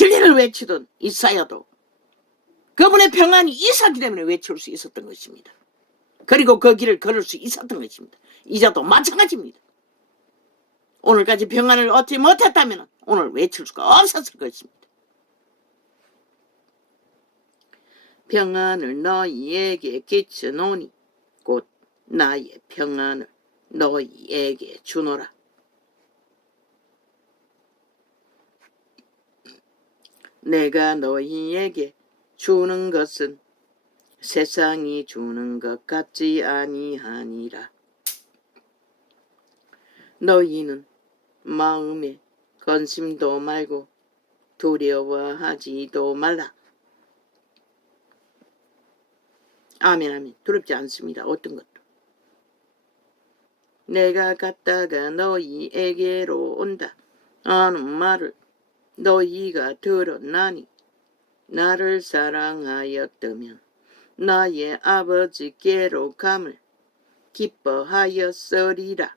진리를 외치던 이사야도 그분의 평안이 있었기 때문에 외칠 수 있었던 것입니다. 그리고 그 길을 걸을 수 있었던 것입니다. 이자도 마찬가지입니다. 오늘까지 평안을 얻지 못했다면 오늘 외칠 수가 없었을 것입니다. 평안을 너희에게 끼쳐노니 곧 나의 평안을 너희에게 주노라. 내가 너희에게 주는 것은 세상이 주는 것 같지 아니하니라. 너희는 마음에 근심도 말고 두려워하지도 말라. 아멘 아멘. 두렵지 않습니다. 어떤 것도. 내가 갔다가 너희에게로 온다 하는 말을 너희가 들었나니 나를 사랑하였다면 나의 아버지께로 감을 기뻐하였으리라.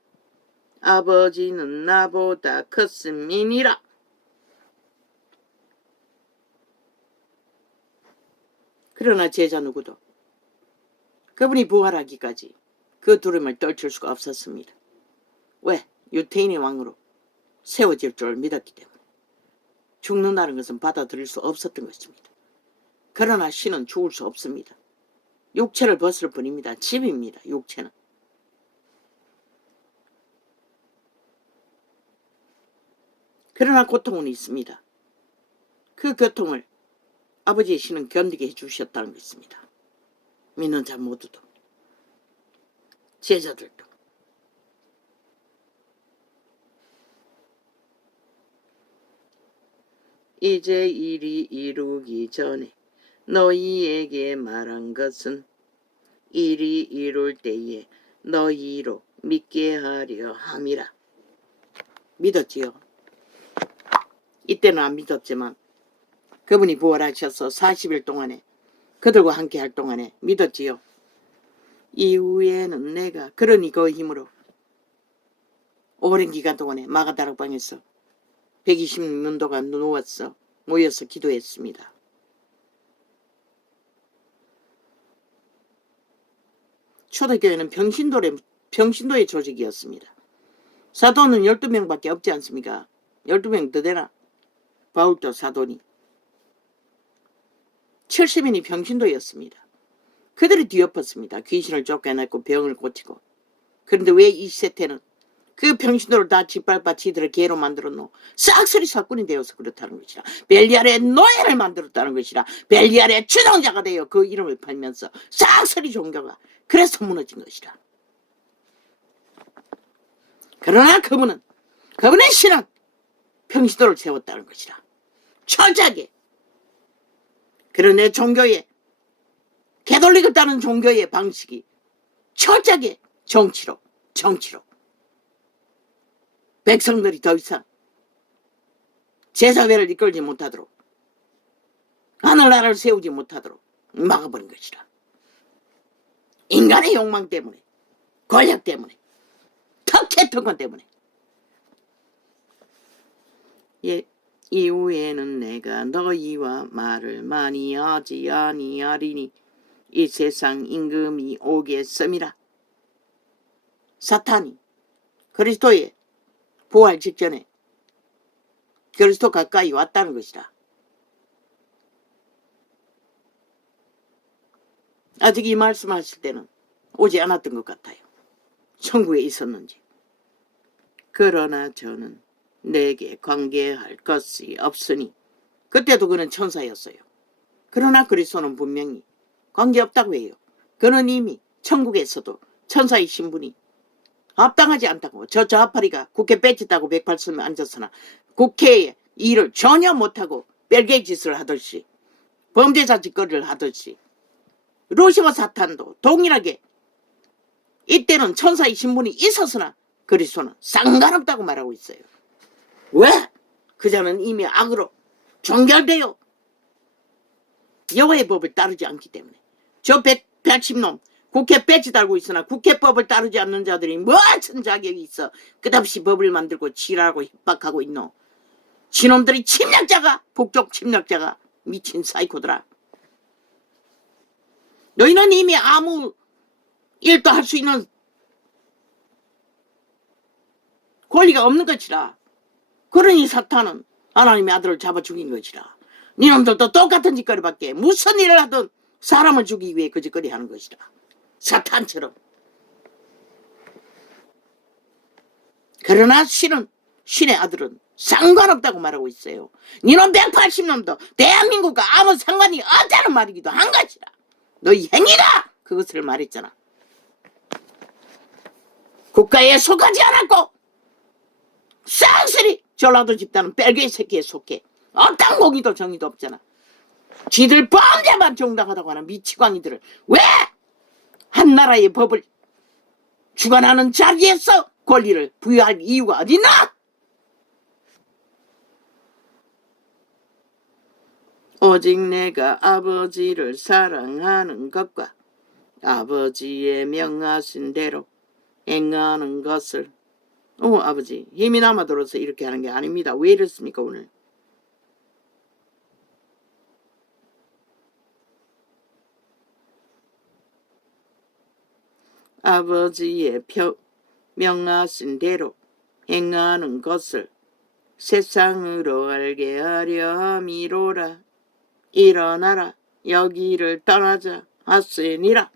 아버지는 나보다 크심이니라. 그러나 제자 누구도 그분이 부활하기까지 그 두려움을 떨칠 수가 없었습니다. 왜? 유태인의 왕으로 세워질 줄 믿었기 때문에. 죽는다는 것은 받아들일 수 없었던 것입니다. 그러나 신은 죽을 수 없습니다. 육체를 벗을 뿐입니다. 집입니다. 육체는. 그러나 고통은 있습니다. 그 고통을 아버지의 신은 견디게 해주셨다는 것입니다. 믿는 자 모두도, 제자들도. 이제 일이 이루기 전에 너희에게 말한 것은 일이 이룰 때에 너희로 믿게 하려 함이라. 믿었지요. 이때는 안 믿었지만 그분이 부활하셔서 40일 동안에 그들과 함께 할 동안에 믿었지요. 이후에는 내가 그러니 그 힘으로 오랜 기간 동안에 마가다락방에서 120년 동안 누워서 모여서 기도했습니다. 초대교회는 평신도의 조직이었습니다. 사도는 12명밖에 없지 않습니까? 12명 더 되나? 바울도 사도니. 70인이 평신도였습니다. 그들이 뒤엎었습니다. 귀신을 쫓겨냈고 병을 고치고. 그런데 왜 이 세태는 그 평신도를 다 짓밟아 지들을 개로 만들었노? 싹쓸이 사건이 되어서 그렇다는 것이라. 벨리알의 노예를 만들었다는 것이라. 벨리알의 주동자가 되어 그 이름을 팔면서 싹쓸이 종교가 그래서 무너진 것이라. 그러나 그분의 신은 평신도를 세웠다는 것이라. 철저하게. 그런데 종교의 개돌릭을 따는 종교의 방식이 철저하게 정치로 백성들이 더 이상 제사회를 이끌지 못하도록 하늘나라를 세우지 못하도록 막아버린 것이라. 인간의 욕망 때문에, 권력 때문에, 특권 때문에. 예, 이후에는 내가 너희와 말을 많이 하지 아니하리니 이 세상 임금이 오겠음이라. 사탄이 그리스도의 부활 직전에 그리스도 가까이 왔다는 것이라. 아직 이 말씀하실 때는 오지 않았던 것 같아요. 천국에 있었는지. 그러나 저는 내게 관계할 것이 없으니. 그때도 그는 천사였어요. 그러나 그리스도는 분명히 관계없다고 해요. 그는 이미 천국에서도 천사의 신분이 합당하지 않다고. 저 좌파리가 국회 배지 따고 108선에 앉았으나 국회의 일을 전혀 못하고 벨게이 짓을 하듯이 범죄자 짓거리를 하듯이 루시퍼 사탄도 동일하게 이때는 천사의 신분이 있었으나 그리스도는 상관없다고 말하고 있어요. 왜? 그 자는 이미 악으로 종결되어 여호와의 법을 따르지 않기 때문에. 저 180놈 국회 배지 달고 있으나 국회법을 따르지 않는 자들이 무슨 자격이 있어 끝없이 법을 만들고 지랄하고 협박하고 있노. 지놈들이 침략자가, 북쪽 침략자가, 미친 사이코들아. 너희는 이미 아무 일도 할 수 있는 권리가 없는 것이라. 그러니 사탄은 하나님의 아들을 잡아 죽인 것이라. 니놈들도 똑같은 짓거리밖에, 무슨 일을 하든 사람을 죽이기 위해 그 짓거리 하는 것이라. 사탄처럼. 그러나 신의 아들은 상관없다고 말하고 있어요. 니놈 180놈도 대한민국과 아무 상관이 없다는 말이기도 한 것이라. 너희 행위다! 그것을 말했잖아. 국가에 속하지 않았고 쌍스리 전라도 집단은 뺄개 새끼에 속해. 어떤 공의도 정의도 없잖아. 지들 범죄만 정당하다고 하는 미치광이들을 왜 한 나라의 법을 주관하는 자리에서 권리를 부여할 이유가 어딨나? 오직 내가 아버지를 사랑하는 것과 아버지의 명하신 대로 행하는 것을. 아버지 힘이 남아 들어서 이렇게 하는 게 아닙니다. 왜 이렇습니까 오늘? 아버지의 명하신 대로 행하는 것을 세상으로 알게 하려 함이로라. 일어나라 여기를 떠나자 하시니라.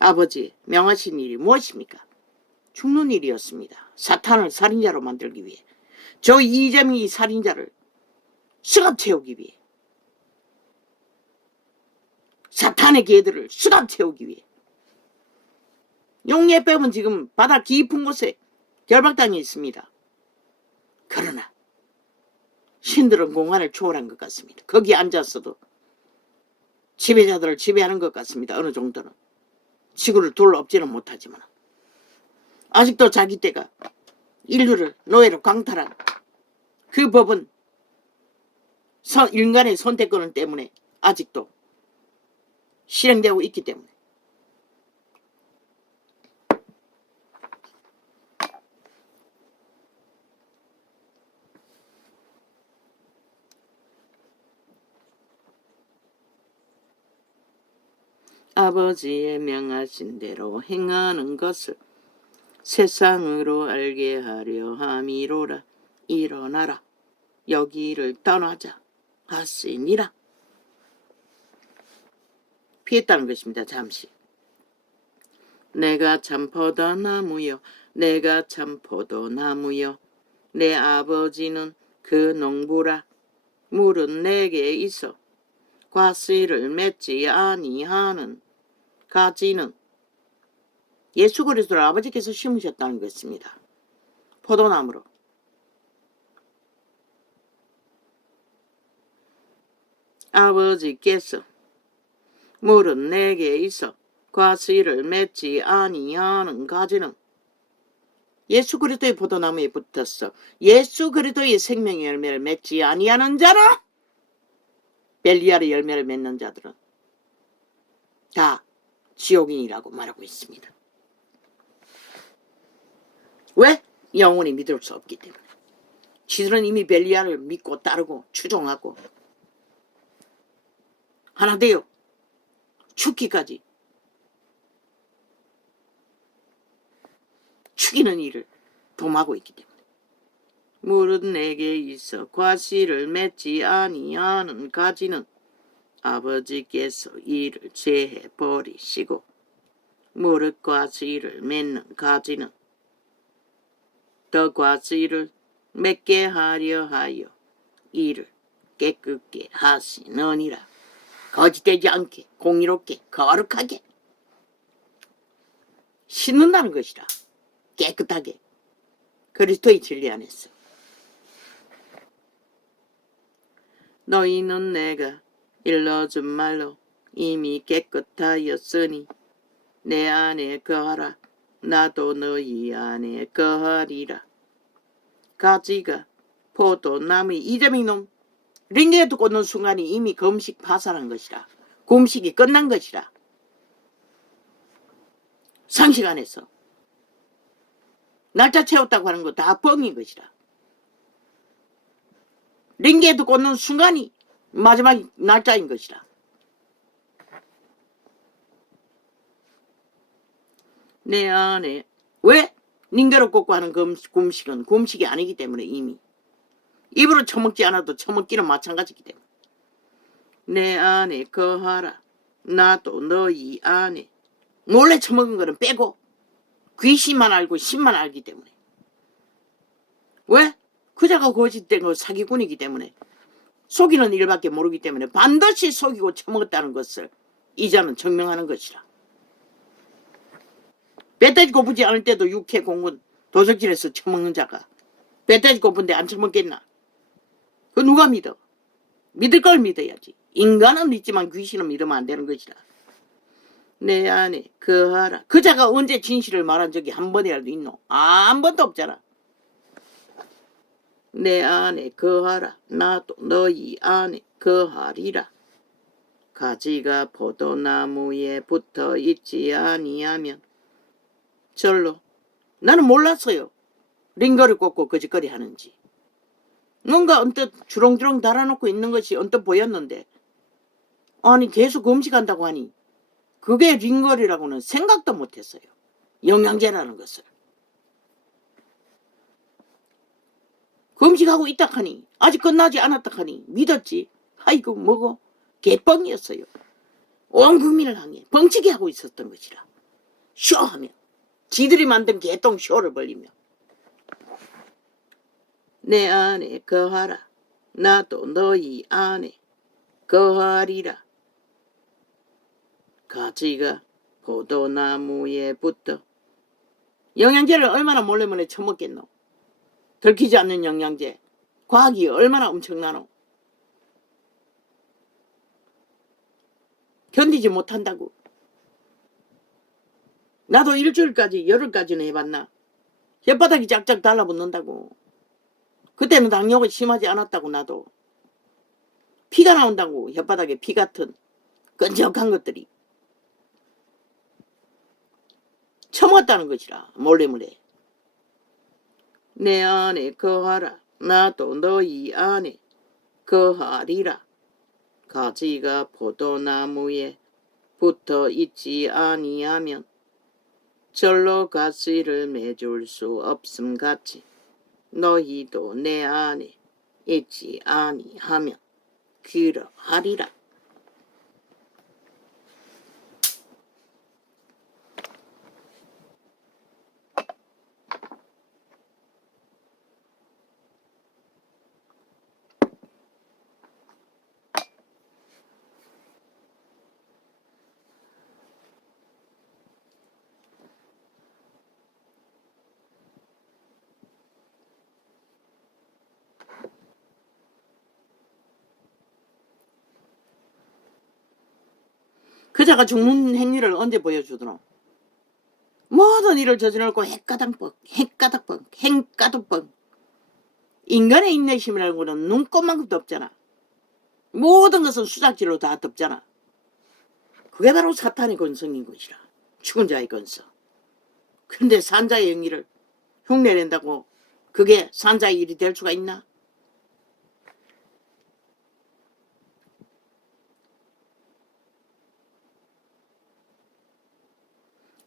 아버지 명하신 일이 무엇입니까? 죽는 일이었습니다. 사탄을 살인자로 만들기 위해, 저 이재명이 살인자를 수갑 채우기 위해, 사탄의 개들을 수갑 채우기 위해. 용예법은 지금 바다 깊은 곳에 결박당해 있습니다. 그러나 신들은 공간을 초월한 것 같습니다. 거기 앉았어도 지배자들을 지배하는 것 같습니다. 어느 정도는. 지구를 둘러 엎지는 못하지만 아직도 자기 때가 인류를 노예로 강탈한 그 법은 인간의 선택권 때문에 아직도 실행되고 있기 때문에. 아버지의 명하신 대로 행하는 것을 세상으로 알게 하려 함이로라. 일어나라 여기를 떠나자 하시니라. 피했다는 것입니다. 잠시. 내가 참 포도나무요 내가 참 포도나무요 내 아버지는 그 농부라. 물은 내게 있어 과실을 맺지 아니하는 가지는 예수 그리스도를 아버지께서 심으셨다는 것입니다. 포도나무로. 아버지께서 물은 내게 있어 과실을 맺지 아니하는 가지는 예수 그리스도의 포도나무에 붙었어 예수 그리스도의 생명의 열매를 맺지 아니하는 자는, 벨리알의 열매를 맺는 자들은 다 지옥인이라고 말하고 있습니다. 왜? 영원히 믿을 수 없기 때문에. 지들은 이미 벨리알을 믿고 따르고 추종하고 하나 되어 죽기까지 죽이는 일을 도모하고 있기 때문에. 물은 내게 있어 과실을 맺지 아니하는 가지는 아버지께서 이를 제해 버리시고 무릇 과실을 맺는 가지는 더 과실을 맺게 하려 하여 이를 깨끗게 하시느니라. 거짓되지 않게 공의롭게 거룩하게 씻는다는 것이라. 깨끗하게 그리스도의 진리 안에서. 너희는 내가 일러준 말로 이미 깨끗하였으니 내 안에 거하라. 나도 너희 안에 거하리라. 가지가 포도나무의 이재명놈 링게에 두고 놓은 순간이 이미 금식 파산한 것이라. 금식이 끝난 것이라. 상식 안에서 날짜 채웠다고 하는 거 다 뻥인 것이라. 링게도 꽂는 순간이 마지막 날짜인 것이라. 내 안에 왜 링게로 꽂고 하는 금식은 금식이 아니기 때문에 이미 입으로 처먹지 않아도 처먹기는 마찬가지이기 때문에 내 안에 거하라. 나도 너희 안에. 몰래 처먹은 거는 빼고 귀신만 알고 신만 알기 때문에. 왜? 그자가 거짓된 거 사기꾼이기 때문에 속이는 일밖에 모르기 때문에 반드시 속이고 처먹었다는 것을 이자는 증명하는 것이라. 배때지 고프지 않을 때도 육회 공군 도적질에서 처먹는 자가 배때지 고픈데 안 처먹겠나? 그 누가 믿어? 믿을 걸 믿어야지. 인간은 믿지만 귀신은 믿으면 안 되는 것이라. 내 안에 거하라. 그자가 언제 진실을 말한 적이 한 번이라도 있노? 한 번도 없잖아. 내 안에 거하라. 나도 너희 안에 거하리라. 가지가 포도나무에 붙어 있지 아니하면 절로. 나는 몰랐어요. 링거를 꽂고 거짓거리 하는지. 뭔가 언뜻 주렁주렁 달아놓고 있는 것이 언뜻 보였는데 아니 계속 금식한다고 하니 그게 링거리라고는 생각도 못했어요. 영양제라는 것을. 금식하고 있다 하니 아직 끝나지 않았다 하니 믿었지. 아이고 뭐고 개뻥이었어요. 온 국민을 향해 뻥치게 하고 있었던 것이라. 쇼하면 지들이 만든 개똥 쇼를 벌리며 내 안에 거하라. 나도 너희 안에 거하리라. 가지가 포도나무에 붙어. 영양제를 얼마나 몰래 처먹겠노? 들키지 않는 영양제. 과학이 얼마나 엄청나노? 견디지 못한다고. 나도 일주일까지 열흘까지는 해봤나? 혓바닥이 짝짝 달라붙는다고. 그때는 당뇨가 심하지 않았다고. 나도 피가 나온다고. 혓바닥에 피 같은 끈적한 것들이 처먹었다는 것이라. 몰래 내 안에 거하라. 나도 너희 안에 거하리라. 가지가 포도나무에 붙어 있지 아니하면 절로 가시를 맺을 수 없음 같이 너희도 내 안에 있지 아니하면 그러하리라. 그자가 죽는 행위를 언제 보여주더노? 모든 일을 저지르고 핵가닥뻥 행가닥뻥. 인간의 인내심이라고는 눈꼽만큼도 없잖아. 모든 것은 수작질로 다 덮잖아. 그게 바로 사탄의 건성인 것이라. 죽은 자의 건성. 그런데 산자의 영리를 흉내낸다고 그게 산자의 일이 될 수가 있나?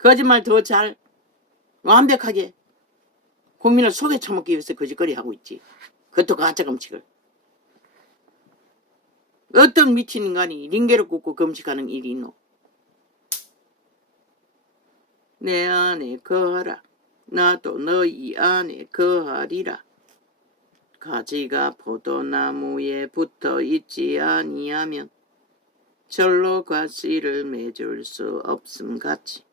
거짓말 더 잘 완벽하게 국민을 속에 처먹기 위해서 거짓거리 하고 있지. 그것도 가짜 금식을. 어떤 미친 인간이 링게를 꽂고 금식하는 일이 있노? 내 안에 거하라. 나도 너희 안에 거하리라. 가지가 포도나무에 붙어 있지 아니하면 절로 가시를 맺을 수 없음 같이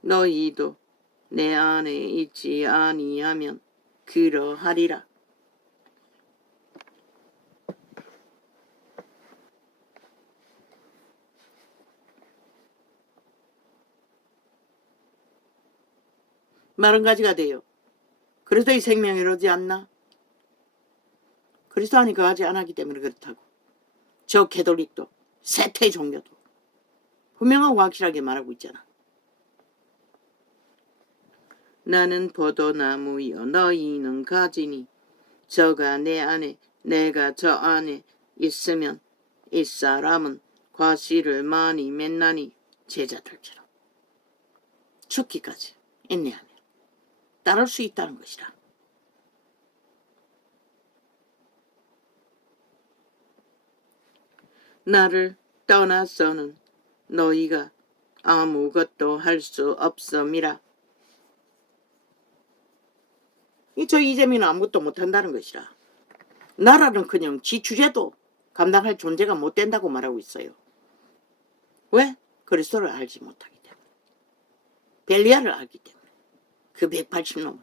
너희도 내 안에 있지 아니하면 그러하리라. 마른 가지가 돼요. 그래서 이 생명이 이러지 않나? 그리스도 안에 거하지 않았기 때문에 그렇다고. 저 캐톨릭도 세태 종교도 분명하고 확실하게 말하고 있잖아. 나는 포도나무여 너희는 가지니 저가 내 안에 내가 저 안에 있으면 이 사람은 과실을 많이 맺나니 제자들처럼 죽기까지 인내하며 따를 수 있다는 것이라. 나를 떠나서는 너희가 아무것도 할 수 없음이라. 저 이재민은 아무것도 못한다는 것이라. 나라는 그냥 지 주제도 감당할 존재가 못 된다고 말하고 있어요. 왜? 그리스도를 알지 못하기 때문에. 벨리알을 알기 때문에. 그 180놈은.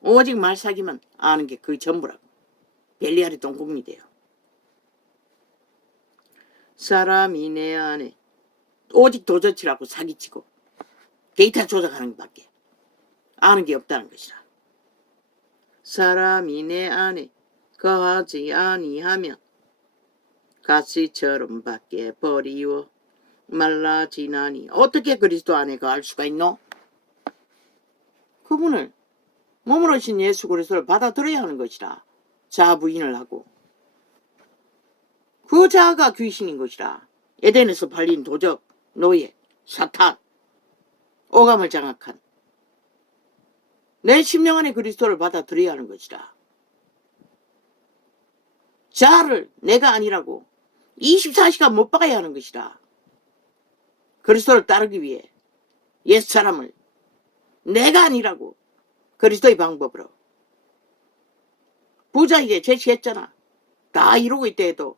오직 말사기만 아는 게 그 전부라고. 벨리알이 동국이 돼요. 사람이 내 안에 오직 도저치라고 사기치고 데이터 조작하는 것밖에 아는 게 없다는 것이라. 사람이 내 안에 거하지 아니하면 가시처럼 밖에 버리워 말라지나니. 어떻게 그리스도 안에 거할 수가 있노? 그분을 몸으로 신 예수 그리스도를 받아들여야 하는 것이라. 자아 부인을 하고 그 자아가 귀신인 것이라. 에덴에서 발린 도적, 노예, 사탄, 오감을 장악한 내 심령 안에 그리스도를 받아들여야 하는 것이라. 자아를 내가 아니라고 24시간 못 박아야 하는 것이라. 그리스도를 따르기 위해 옛사람을 내가 아니라고 그리스도의 방법으로. 부자에게 제시했잖아. 다 이루고 있다 해도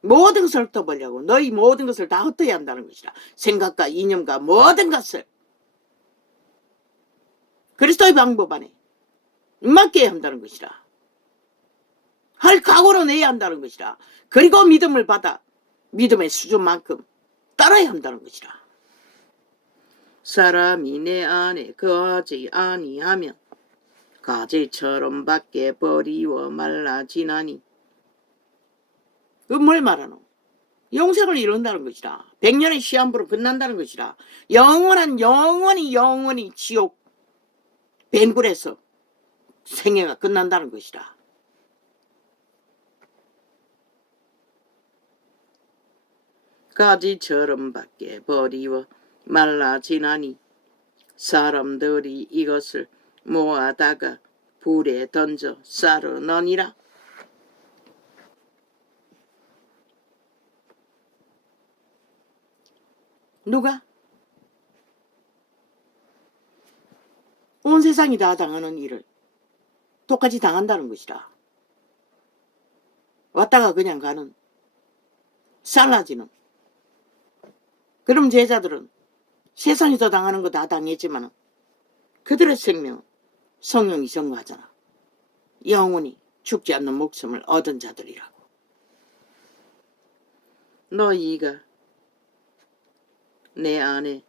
모든 것을 흩어버리려고. 너희 모든 것을 다 흩어야 한다는 것이라. 생각과 이념과 모든 것을 그리스도의 방법 안에 맡겨야 한다는 것이라. 할 각오로 내야 한다는 것이라. 그리고 믿음을 받아 믿음의 수준만큼 따라야 한다는 것이라. 사람이 내 안에 거하지 아니하면 가지처럼 밖에 버리워 말라지나니. 그 뭘 말하노? 영생을 이룬다는 것이라. 100년의 시한부로 끝난다는 것이라. 영원히 지옥 뱅굴에서 생애가 끝난다는 것이라. 가지처럼 밖에 버리워 말라지나니 사람들이 이것을 모아다가 불에 던져 쌀어넣으니라. 누가? 온 세상이 다 당하는 일을 똑같이 당한다는 것이라. 왔다가 그냥 가는 살라지는. 그럼 제자들은 세상에서 당하는 거 다 당했지만 그들의 생명은 성령이 전거하잖아. 영원히 죽지 않는 목숨을 얻은 자들이라고. 너희가 내 안에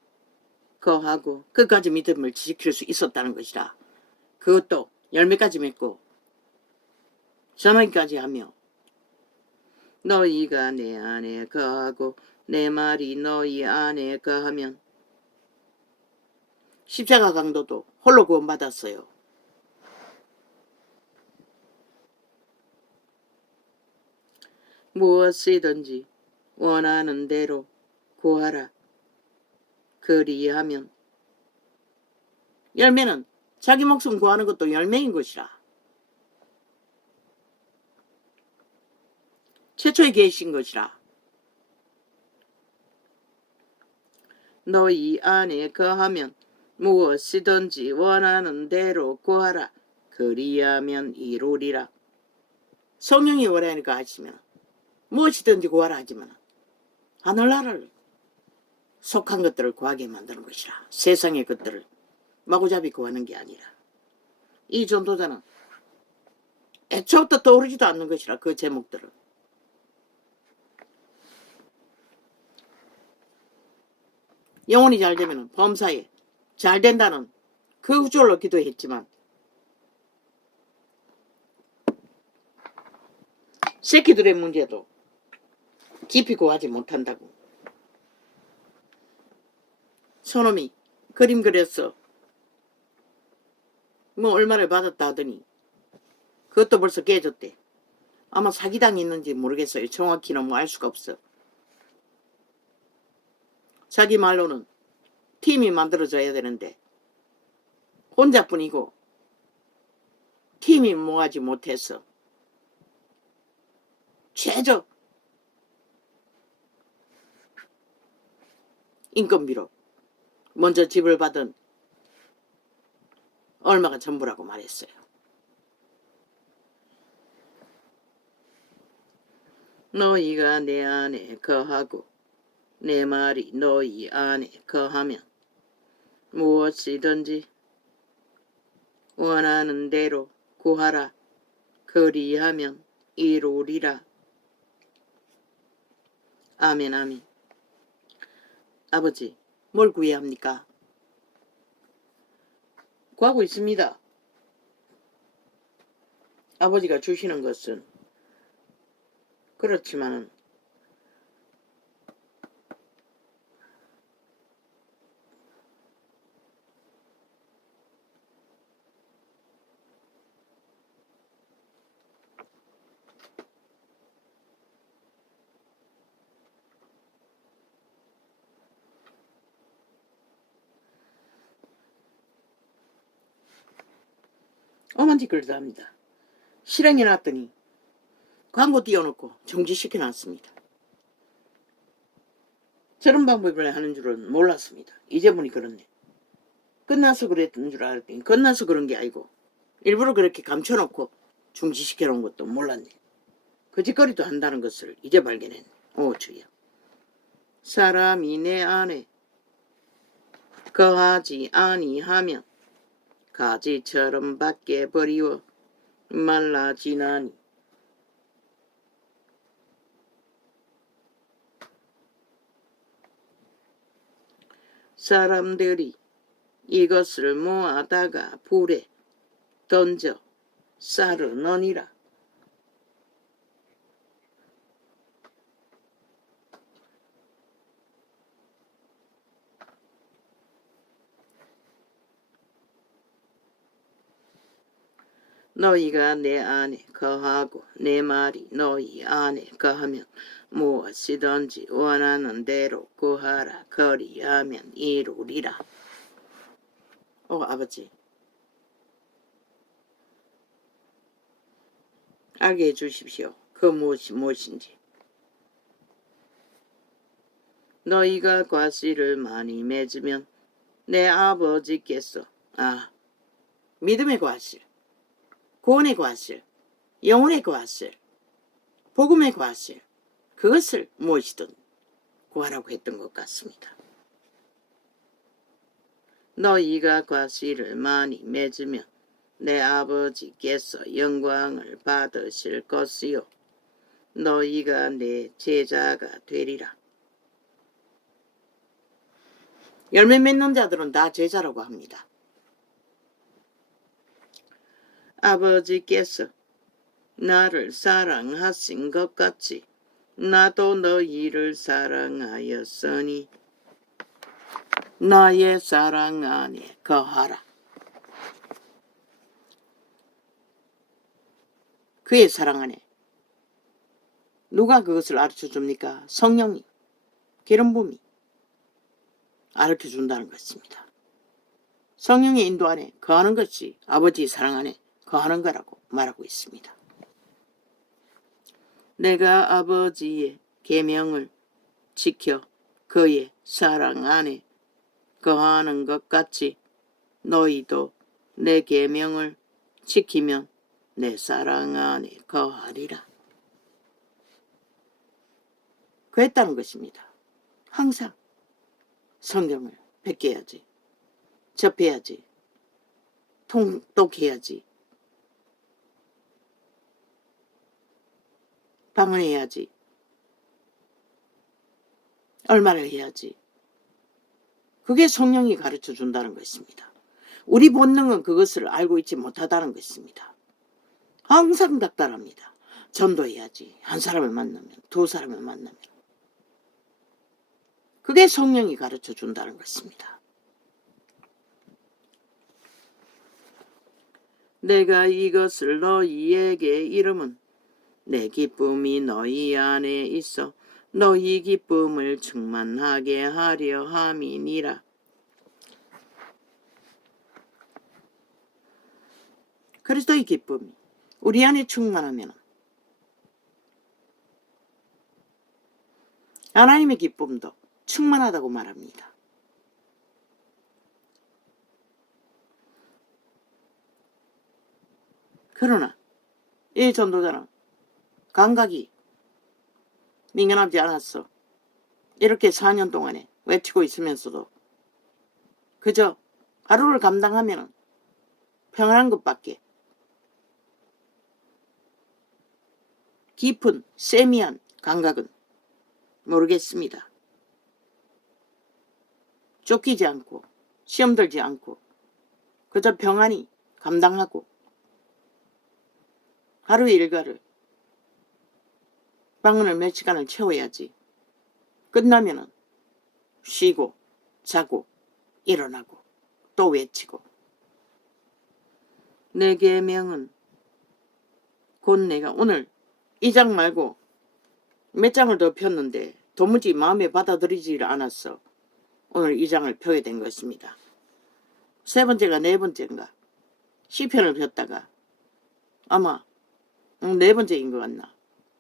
거하고 끝까지 믿음을 지킬 수 있었다는 것이라. 그것도 열매까지 맺고 전환까지 하며 너희가 내 안에 거하고 내 말이 너희 안에 거하면. 십자가 강도도 홀로 구원받았어요. 무엇이든지 원하는 대로 구하라. 그리하면. 열매는 자기 목숨 구하는 것도 열매인 것이라. 최초에 계신 것이라. 너희 안에 거하면 무엇이든지 원하는 대로 구하라. 그리하면 이루리라. 성령이 원하니까 하시면 무엇이든지 구하라 하지만 하늘나라를 속한 것들을 구하게 만드는 것이라. 세상의 것들을 마구잡이 구하는 게 아니라. 이 전도자는 애초부터 떠오르지도 않는 것이라. 그 제목들은. 영혼이 잘 되면 범사에 잘 된다는 그 구절로 기도했지만 새끼들의 문제도 깊이 구하지 못한다고. 저놈이 그림 그렸어. 뭐 얼마를 받았다 하더니 그것도 벌써 깨졌대. 아마 사기당이 있는지 모르겠어요. 정확히는 뭐 알 수가 없어. 자기 말로는 팀이 만들어져야 되는데 혼자뿐이고 팀이 모아지 못해서 최저 인건비로 먼저 집을 받은 얼마가 전부라고 말했어요. 너희가 내 안에 거하고 내 말이 너희 안에 거하면 무엇이든지 원하는 대로 구하라. 그리하면 이루리라. 아멘 아멘. 아버지, 뭘 구해야 합니까? 구하고 있습니다. 아버지가 주시는 것은 그렇지만 엄한 짓거리도 합니다. 실행해 놨더니 광고 띄워놓고 정지시켜 놨습니다. 저런 방법을 하는 줄은 몰랐습니다. 이제 보니 그렇네. 끝나서 그랬던 줄 알았더니 끝나서 그런 게 아니고 일부러 그렇게 감춰놓고 중지시켜 놓은 것도 몰랐네. 그 짓거리도 한다는 것을 이제 발견했네. 오 주여. 사람이 내 안에 거하지 아니하면 가지처럼 밖에 버리워 말라지나니. 사람들이 이것을 모아다가 불에 던져 쌀으느니라. 너희가 내 안에 거하고 내 말이 너희 안에 거하면 무엇이든지 원하는 대로 구하라. 그리하면 이루리라. 아버지, 알게 해주십시오. 그 무엇이 무엇인지. 너희가 과실을 많이 맺으면 내 아버지께서 믿음의 과실, 구원의 과실, 영혼의 과실, 복음의 과실, 그것을 무엇이든 구하라고 했던 것 같습니다. 너희가 과실을 많이 맺으면 내 아버지께서 영광을 받으실 것이요 너희가 내 제자가 되리라. 열매 맺는 자들은 다 제자라고 합니다. 아버지께서 나를 사랑하신 것 같이 나도 너희를 사랑하였으니 나의 사랑 안에 거하라. 그의 사랑 안에 누가 그것을 가르쳐줍니까? 성령이, 기름붐이 가르쳐준다는 것입니다. 성령의 인도 안에 거하는 것이 아버지의 사랑 안에 거하는 거라고 말하고 있습니다. 내가 아버지의 계명을 지켜 그의 사랑 안에 거하는 것 같이 너희도 내 계명을 지키면 내 사랑 안에 거하리라. 그랬다는 것입니다. 항상 성경을 베껴야지, 접해야지, 통독해야지, 방언해야지, 얼마를 해야지. 그게 성령이 가르쳐 준다는 것입니다. 우리 본능은 그것을 알고 있지 못하다는 것입니다. 항상 닥달합니다. 전도해야지. 한 사람을 만나면, 두 사람을 만나면. 그게 성령이 가르쳐 준다는 것입니다. 내가 이것을 너희에게 이름은 내 기쁨이 너희 안에 있어 너희 기쁨을 충만하게 하려 함이니라. 그리스도의 기쁨이 우리 안에 충만하면 하나님의 기쁨도 충만하다고 말합니다. 그러나 이 전도자는 감각이 민감하지 않았어. 이렇게 4년 동안에 외치고 있으면서도 그저 하루를 감당하면 평안한 것밖에 깊은 세미한 감각은 모르겠습니다. 쫓기지 않고 시험 들지 않고 그저 평안히 감당하고 하루의 일과를 방문을 몇 시간을 채워야지. 끝나면은 쉬고 자고 일어나고 또 외치고 내 계명은 곧 내가 오늘 이 장 말고 몇 장을 더 폈는데 도무지 마음에 받아들이지 않았어. 오늘 이 장을 펴게 된 것입니다. 세 번째가 네 번째인가 시편을 폈다가 아마 네 번째인 것 같나.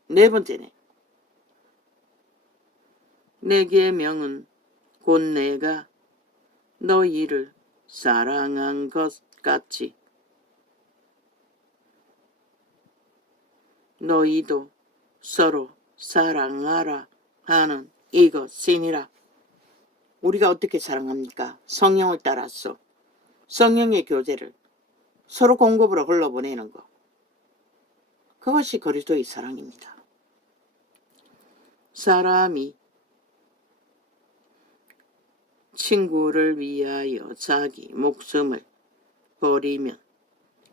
네 번째네. 내 계명은 곧 내가 너희를 사랑한 것 같이 너희도 서로 사랑하라 하는 이것이니라. 우리가 어떻게 사랑합니까? 성령을 따라서 성령의 교제를 서로 공급으로 흘러보내는 것. 그것이 그리스도의 사랑입니다. 사람이 친구를 위하여 자기 목숨을 버리면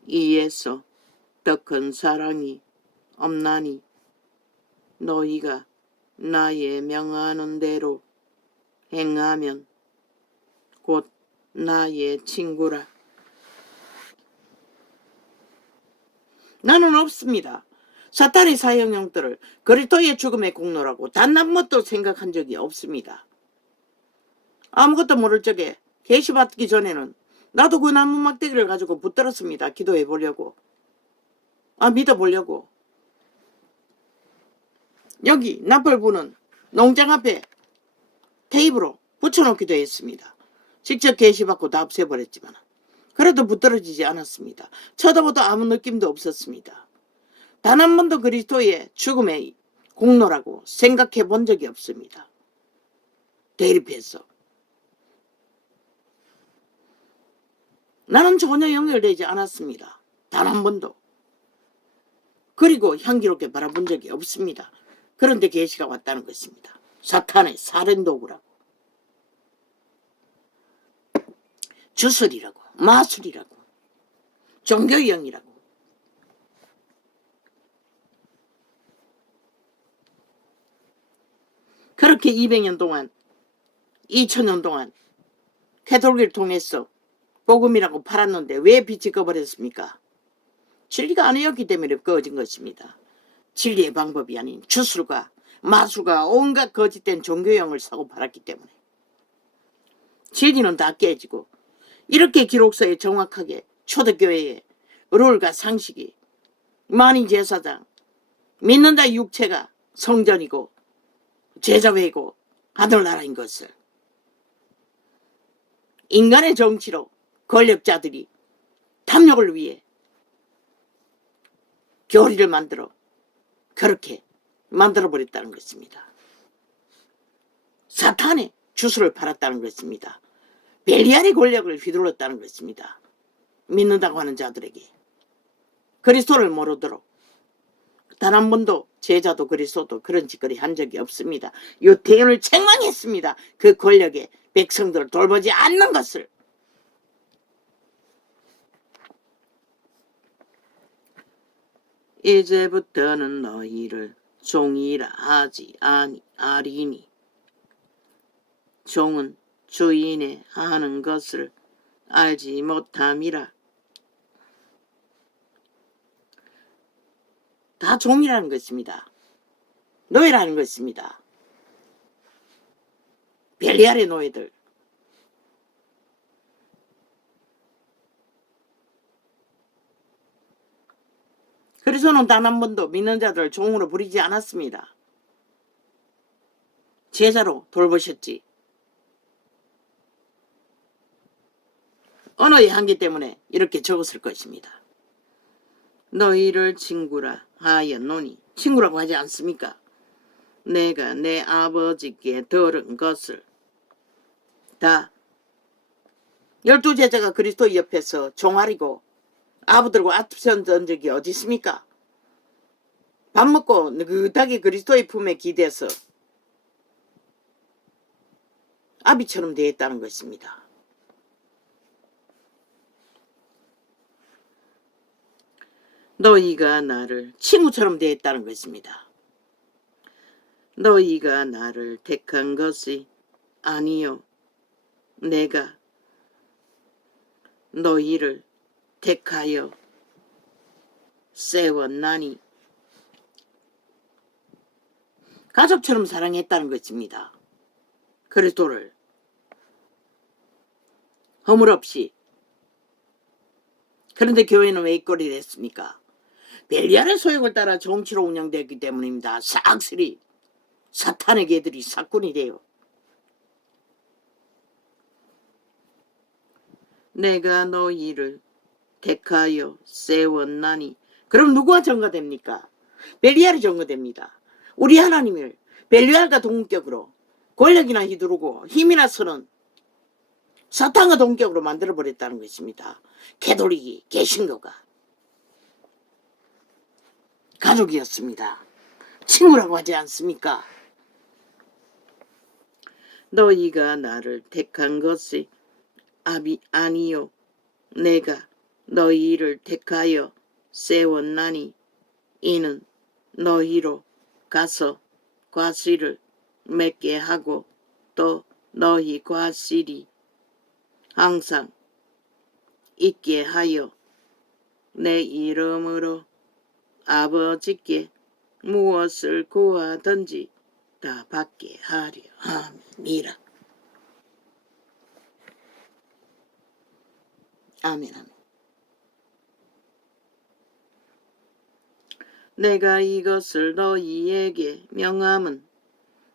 이에서 더 큰 사랑이 없나니 너희가 나의 명하는 대로 행하면 곧 나의 친구라. 나는 없습니다. 사탄의 사형형들을 그리스도의 죽음의 공로라고 단 한 번도 생각한 적이 없습니다. 아무것도 모를 적에 계시받기 전에는 나도 그 나무 막대기를 가지고 붙들었습니다. 기도해 보려고. 믿어보려고. 여기 나팔부는 농장 앞에 테이프로 붙여놓기도 했습니다. 직접 계시받고 다 없애버렸지만 그래도 붙들어지지 않았습니다. 쳐다봐도 아무 느낌도 없었습니다. 단 한 번도 그리스도의 죽음의 공로라고 생각해 본 적이 없습니다. 대립해서. 나는 전혀 연결되지 않았습니다. 단 한 번도. 그리고 향기롭게 바라본 적이 없습니다. 그런데 계시가 왔다는 것입니다. 사탄의 살인도구라고. 주술이라고. 마술이라고. 종교형이라고. 그렇게 200년 동안 2000년 동안 캐톨릭을 통해서 복음이라고 팔았는데 왜 빛이 꺼버렸습니까? 진리가 아니었기 때문에 꺼진 것입니다. 진리의 방법이 아닌 주술과 마술과 온갖 거짓된 종교형을 사고 팔았기 때문에 진리는 다 깨지고 이렇게 기록서에 정확하게 초대교회의 룰과 상식이 만인제사장 믿는다 육체가 성전이고 제자회고 하늘나라인 것을 인간의 정치로 권력자들이 탐욕을 위해 교리를 만들어 그렇게 만들어버렸다는 것입니다. 사탄의 주술을 팔았다는 것입니다. 벨리알의 권력을 휘둘렀다는 것입니다. 믿는다고 하는 자들에게 그리스도를 모르도록 단 한 번도 제자도 그리스도도 그런 짓거리 한 적이 없습니다. 유태인을 책망했습니다. 그 권력에 백성들을 돌보지 않는 것을. 이제부터는 너희를 종이라 하지 아니하리니 종은 주인의 하는 것을 알지 못함이라. 다 종이라는 것입니다. 노예라는 것입니다. 벨리알의 노예들. 그래서는 단 한 번도 믿는 자들을 종으로 부리지 않았습니다. 제자로 돌보셨지. 언어의 한계 때문에 이렇게 적었을 것입니다. 너희를 친구라 하였노니, 친구라고 하지 않습니까? 내가 내 아버지께 들은 것을. 다 12제자가 그리스도 옆에서 종아리고 아부들과 앞선 적이 어디 있습니까? 밥 먹고 느긋하게 그리스도의 품에 기대서 아비처럼 되었다는 것입니다. 너희가 나를 친구처럼 되었다는 것입니다. 너희가 나를 택한 것이 아니요, 내가 너희를 택하여 세웠나니. 가족처럼 사랑했다는 것입니다. 그리스도를 허물 없이. 그런데 교회는 왜 이 꼴이 됐습니까? 벨리알의 소욕을 따라 정치로 운영되기 때문입니다. 싹쓸이 사탄의 개들이 사꾼이 돼요. 내가 너희를 택하여 세웠나니. 그럼 누구와 전가됩니까? 벨리알이 전가됩니다. 우리 하나님을 벨리알과 동격으로 권력이나 휘두르고 힘이나 쓰는 사탄과 동격으로 만들어버렸다는 것입니다. 개돌이기, 개신교가 가족이었습니다. 친구라고 하지 않습니까? 너희가 나를 택한 것이 아니요, 내가 너희를 택하여 세웠나니. 이는 너희로 가서 과실을 맺게 하고, 또 너희 과실이 항상 있게 하여 내 이름으로 아버지께 무엇을 구하든지 다 받게 하려 함이니라. 아멘, 아멘. 내가 이것을 너희에게 명함은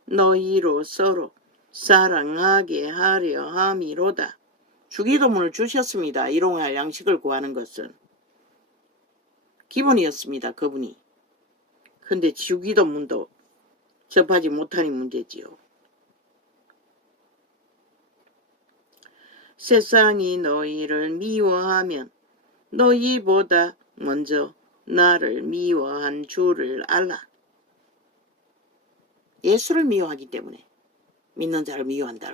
너희로 서로 사랑하게 하려 함이로다. 주기도문을 주셨습니다. 일용할 양식을 구하는 것은 기본이었습니다. 그분이. 근데 주기도문도 접하지 못하니 문제지요. 세상이 너희를 미워하면 너희보다 먼저 나를 미워한 줄을 알라. 예수를 미워하기 때문에 믿는 자를 미워한다는